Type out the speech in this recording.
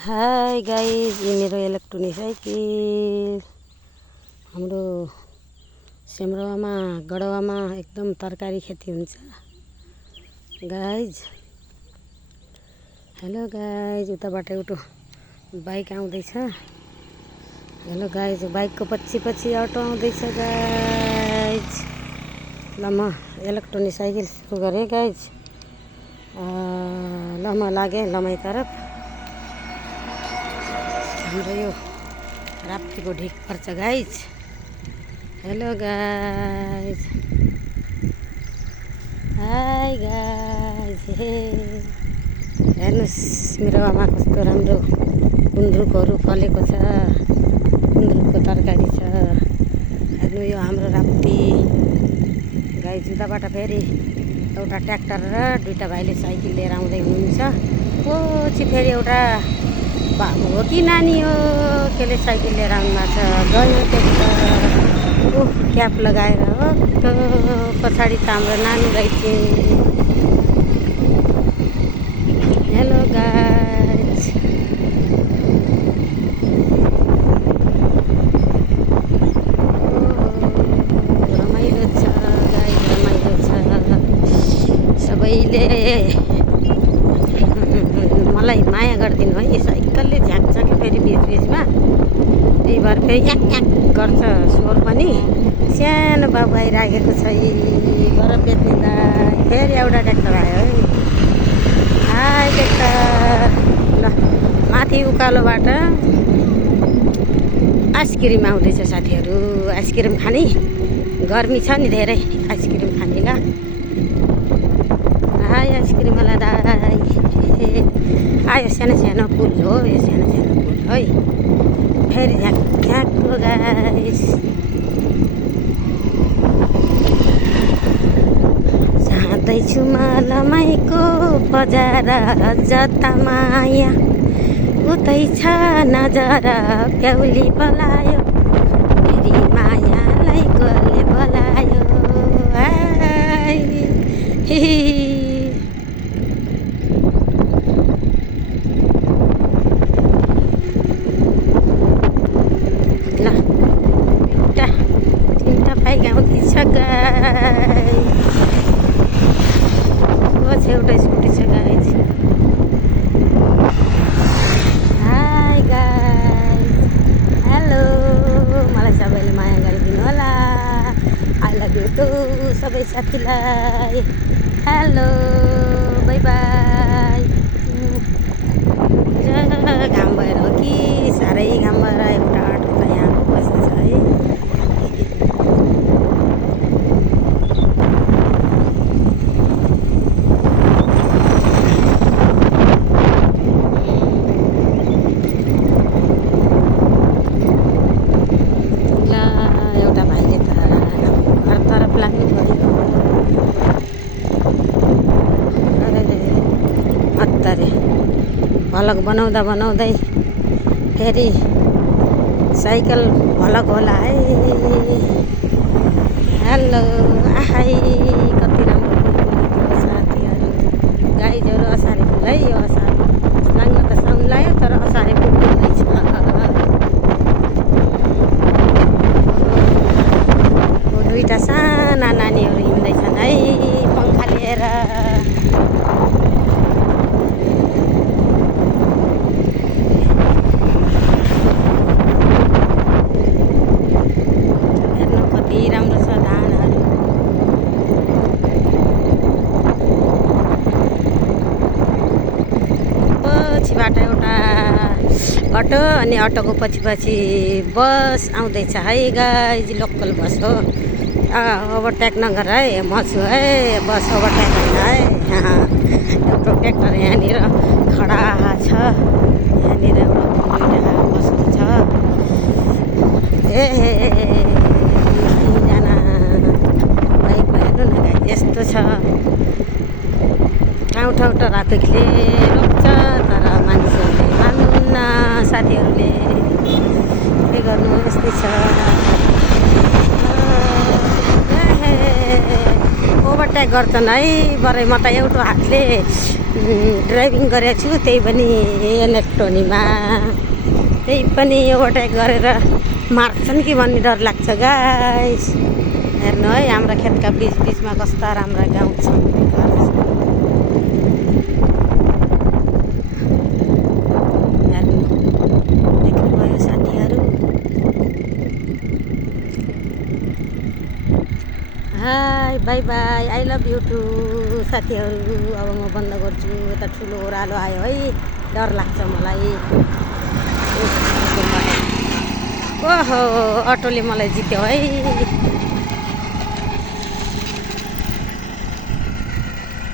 Hi guys, ये मेरो electronic cycle हाम्रो सेमरोवामा गडवामा एकदम तरकारी खेती हुन्छ गाइज। हेलो गाइज, उताबाट एउटा बाइक आउँदैछ। हेलो गाइज, बाइकको पछि पछि अटो आउँदैछ गाइज। ल म इलेक्ट्रोनिक साइकिल सुरु गरेँ गाइज। ल म लागेँ लमाई तरफ। हाम्रो यो राप्तीको ढिक पर्छ guys. Hello guys, hi guys. हेर्नुहोस् मेरो आमा कस्तो राम्रो गुन्द्रुकहरू फलेको छ। गुन्द्रुकको तरकारी छ। हेर्नु यो हाम्रो राप्ती गाइज। उताबाट फेरि एउटा ट्र्याक्टर र दुईटा भाइले साइकल लिएर आउँदै हुनुहुन्छ। पछि फेरि एउटा बाबु हो कि नानी हो केले साइकल लिएर आउनु भएको छ। गयो त्यो क्याप लगाएर हो। पछाडि त हाम्रो नानी रहेछ। हेलो गाइज, रमाइलो छ गाइज, रमाइलो छ। सबैले मलाई माया गरिदिनु है। साइकलले झ्याक्छ कि फेरि बिचबिचमा, त्यही भएर फेरि याक याक गर्छ स्वर पनि। सानो बाबु आइराखेको छ गर बेच्दा। फेरि एउटा ट्र्याक्टर आयो है। High tractor. ल माथि उकालोबाट आइसक्रिम आउँदैछ साथीहरू। आइसक्रिम खाने गर्मी छ नि धेरै। आइसक्रिम खाने ल। हाई आइसक्रिम वाला दाइ आयो। सानो सानो पुल हो यो, सानो सानो पुल है। फेरि झ्याक झ्याकको गाइस। जाँदैछु म लमाईको बजार, जता माया उतै छ नजर। प्याउली पलायो फेरि मायालाई कसले बोलायो। हाई ल तिनवटा बाइक आउँदैछ गाइज। एउटा स्कुटी छ गाइज। Hi guys, hello. मलाई सबैले माया गरिदिनु होला। आई लभ यु टु सबै साथीलाई। Hello, by by. घाम भएर हो कि साह्रै घाम भएर एउटा अटो त यहाँ पो बसेको छ है। भलक बनाउँदा बनाउँदै फेरि साइकल भलक होला है। हेलो, आहाई कति राम्रो साथीहरू। गाइजहरू असारे फुल है। यो असार लाग्न त साउन लाग्यो तर असारे फुल फुल्दैछ। दुईवटा साना नानीहरू हिँड्दैछन् है पङ्खा लिएर। राम्रो छ धानहरू। पछिबाट एउटा अटो अनि अटोको पछि पछि बस आउँदैछ है गाइज। लोकल बस हो। ओभरटेक नगर है। म छु है बस ओभरटेक होइन है। एउटा ट्र्याक्टर यहाँनिर खडा छ। यहाँनिर एउटा बस्नु छ। यस्तो छ ठाउँ ठाउँ ट्राफिकले रोक्छ तर मानिसहरूले मान्नुहुन्न। साथीहरूले के गर्नु, यस्तै छ। ओभरटेक गर्छन् है। बरै म त एउटा हातले ड्राइभिङ गरेको छु, त्यही पनि इलेक्ट्रोनिकमा। त्यही पनि ओभरटेक गरेर मार्छन् कि भन्ने डर लाग्छ गाइस। हेर्नु है, हाम्रो खेतका बिचमा कस्ता राम्रा गाउँ छन्। हेर्नु, देख्नुभयो साथीहरू? Hi, bye bye, I love you too साथीहरू। अब म बन्द गर्छु। यता ठुलो ओह्रालो आयो है, डर लाग्छ मलाई। ओहो, अटोले मलाई जित्यो है।